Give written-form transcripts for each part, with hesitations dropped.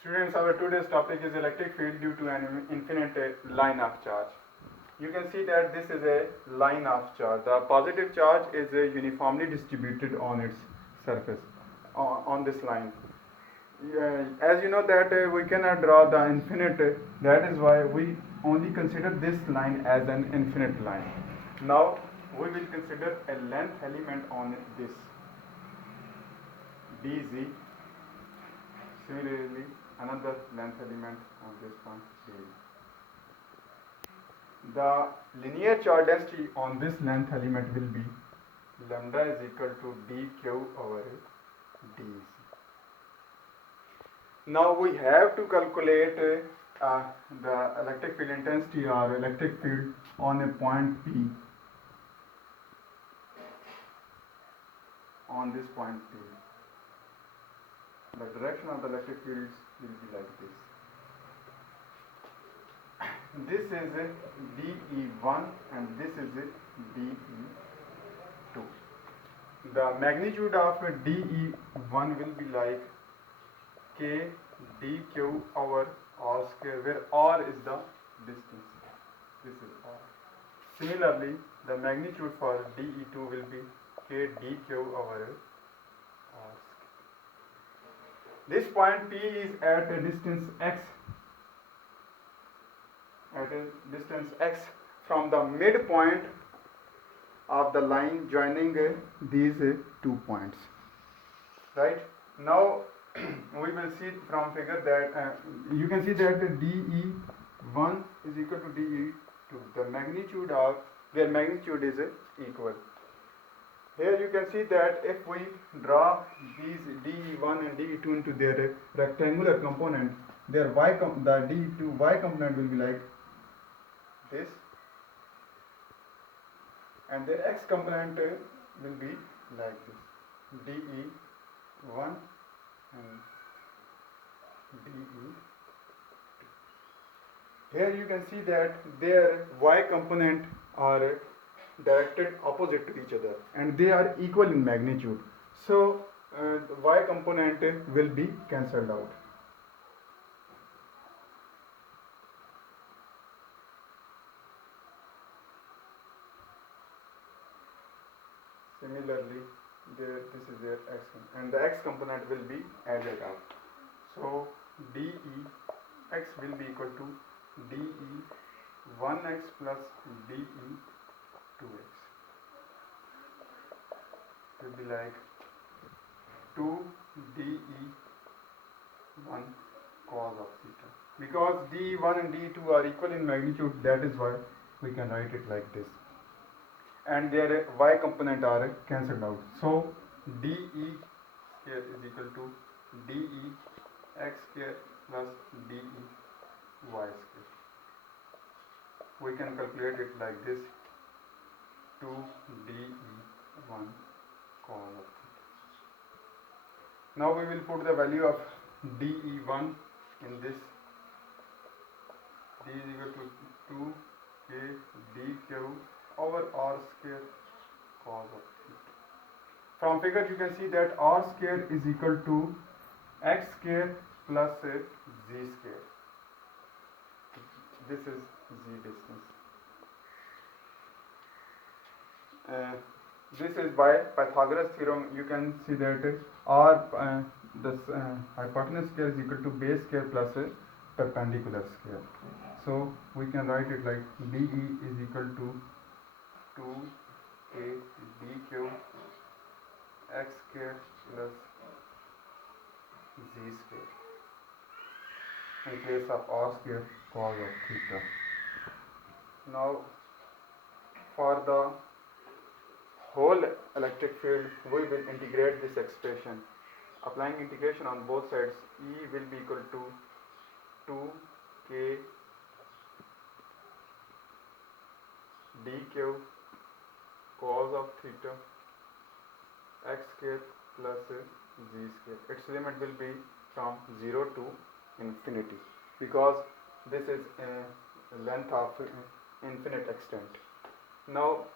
Students, our today's topic is electric field due to an infinite line of charge. You can see that this is a line of charge. The positive charge is uniformly distributed on its surface, on this line. As you know that we cannot draw the infinite, that is why we only consider this line as an infinite line. Now we will consider a length element on this dz. Similarly, another length element on this one dz. The linear charge density on this length element will be lambda is equal to dq over dz. Now we have to calculate the electric field intensity or electric field on a point P, on this point P. The direction of the electric fields will be like this. This is a dE1 and this is a dE2. The magnitude of dE1 will be like k dq over r square, where r is the distance. This is r. Similarly, the magnitude for dE2 will be k dq over r square. This point P is at a distance x, from the midpoint of the line joining these two points. Right? Now we will see from figure that you can see that dE1 is equal to dE2. The magnitude of their magnitude is equal. Here you can see that if we draw these dE1 and dE2 into their rectangular component, their the dE2 y component will be like this, and their x component will be like this, dE1 and dE2. Here you can see that their y component are directed opposite to each other and they are equal in magnitude. So the y component will be cancelled out. Similarly, this is their x and the x component will be added up. So dE(x) will be equal to dE1x plus dE2x. Will be like 2 dE1 cos of theta. Because dE1 and dE2 are equal in magnitude, that is why we can write it like this. And their y component are cancelled out. So dE square is equal to dE(x) square plus dE y square. We can calculate it like this, 2 dE1 cos of theta. Now we will put the value of dE1 in this. D is equal to 2 k dq over r square cos of theta. From figure you can see that r square is equal to x square plus z square. This is z distance. This is by Pythagoras theorem. You can see that r hypotenuse square is equal to base square plus perpendicular square. So we can write it like dE is equal to 2 k dq x square plus z square in place of r square cos of theta. Now for the whole electric field we will integrate this expression. Applying integration on both sides, E will be equal to 2 k dq cos of theta x square plus z square. Its limit will be from 0 to infinity because this is a length of infinite extent. Now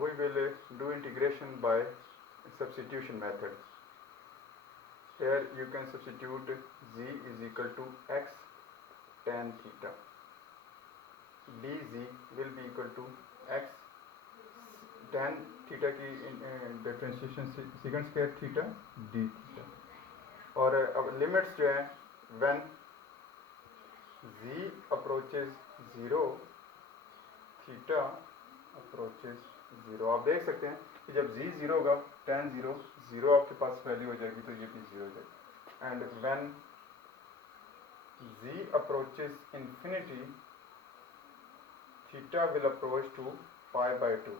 we will do integration by substitution method. here you can substitute z is equal to x tan theta, dz will be equal to x tan theta की differentiation second square theta D theta. और अब limits जो है when z approaches 0 theta approaches 0, आप देख सकते हैं कि जब z 0 होगा tan 0 0 आपके पास वैल्यू हो जाएगी, तो ये भी 0 हो जाएगी। And when z approaches infinity theta will approach to pi by 2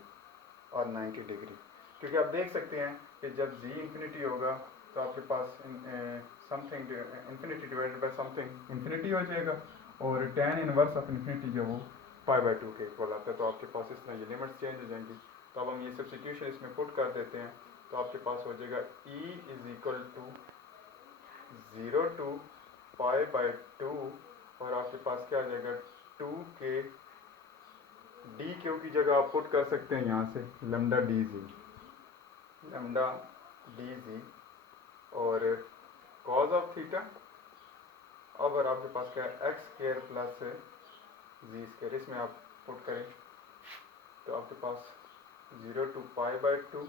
और 90 डिग्री, क्योंकि आप देख सकते हैं कि जब z इंफिनिटी होगा तो आपके पास something infinity divided by something infinity हो जाएगा, और tan इनवर्स ऑफ इंफिनिटी जो वो पाई बाय 2 के इक्वल आता है। तो आपके पास इस तरह ये लिमिट्स चेंज हो जाएंगी। तो अब हम ये सब्स्टिट्यूशन इसमें पुट कर देते हैं, तो आपके पास हो जाएगा e is equal to 0 to pi by 2, और आपके पास क्या आ जाएगा 2 के डी क्यू की जगह आप पुट कर सकते हैं यहाँ से लैम्डा डी जी और कॉज ऑफ थीटा, और आपके पास क्या है एक्स स्क्वायर प्लस जी स्क्वायर, इसमें आप पुट करें तो आपके पास 0 टू पाई बाय 2,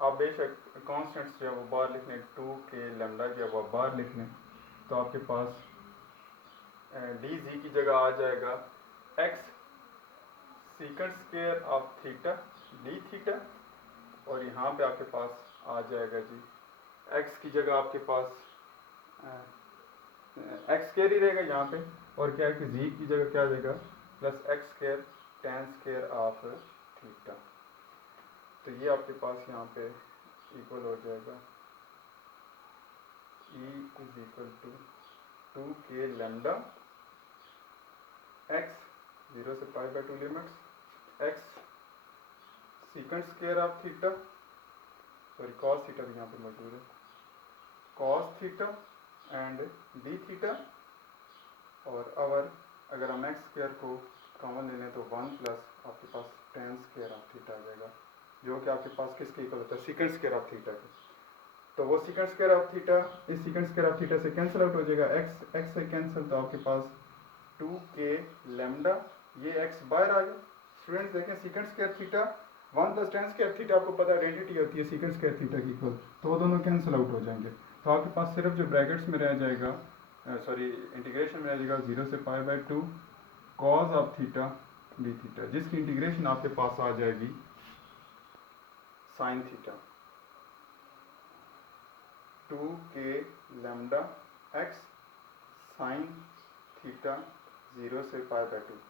आप बेशक कॉन्स्टेंट्स जो है वो बाहर लिख लें, 2 के लैम्डा जो है वो बाहर लिख लें, तो आपके पास डी जी की जगह आ जाएगा x secant square of theta D theta, और यहाँ पे आपके पास आ जाएगा जी एक्स की जगह आपके पास एक्स स्क्वायर ही रहेगा यहाँ पे, और क्या है कि जी की जगह क्या आ जाएगा plus x square ten square of theta. तो ये आपके पास यहाँ पे इक्वल हो जाएगा ई इज इक्वल टू 2 के लैम्डा एक्स 0 से पाई by 2 limits x secant square of theta, sorry cos theta भी यहाँ पे मौजूद है, cos theta and D theta, और अवर अगर हम एक्स स्क्वायर को कॉमन ले लें तो 1 प्लस आपके पास टेन स्क्वायर ऑफ थीटा आ जाएगा, जो कि आपके पास किसके इक्वल होता है सीकेंड स्क्वायर ऑफ थीटा के। तो वो सीकेंड स्क्वायर ऑफ थीटा इस सीकेंड स्क्वायर ऑफ थीटा से कैंसिल आउट हो जाएगा, एक्स से कैंसिल, तो आपके पास 2 के लैम्डा, ये x बाहर आ गया। स्टूडेंट्स देखें secant square theta 1 plus ten square theta आपको पता आइडेंटिटी होती है सीकेंड स्क्वायर थीटा की इक्वल, तो वो दोनों कैंसिल आउट हो जाएंगे। तो आपके पास सिर्फ जो ब्रैकेट्स में रह जाएगा, सॉरी इंटीग्रेशन में रह जाएगा 0 से पाई by 2 cause of theta D theta, जिसकी इंटीग्रेशन आपके पास आ जाएगी साइन थीटा 2 के लैम्डा एक्स साइन थीटा 0 से पाई बाय 2।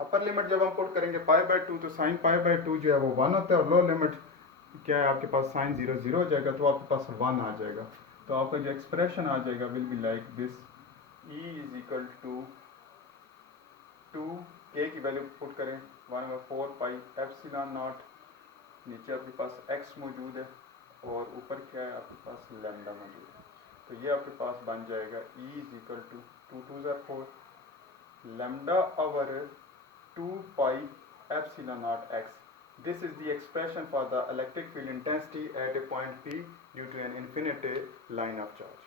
अपर लिमिट जब हम पुट करेंगे पाई बाय 2 तो साइन पाई बाय 2 जो है वो 1 होता है, और लोअर लिमिट क्या है आपके पास साइन 0 0 हो जाएगा, तो आपके पास 1 आ जाएगा। तो आपका जो एक्सप्रेशन आ जाएगा will be like this, E is equal to 2 के की वैल्यू पुट करें 1/4 पाई एप्सिलॉन नॉट, नीचे आपके पास x मौजूद है और ऊपर क्या है आपके पास लैम्डा मौजूद है, तो ये आपके पास बन जाएगा E इज इक्वल टू 2 2 ज़ा 4 lambda over 2 pi epsilon not x। This is the expression for the electric field intensity at a point P due to an infinite line of charge.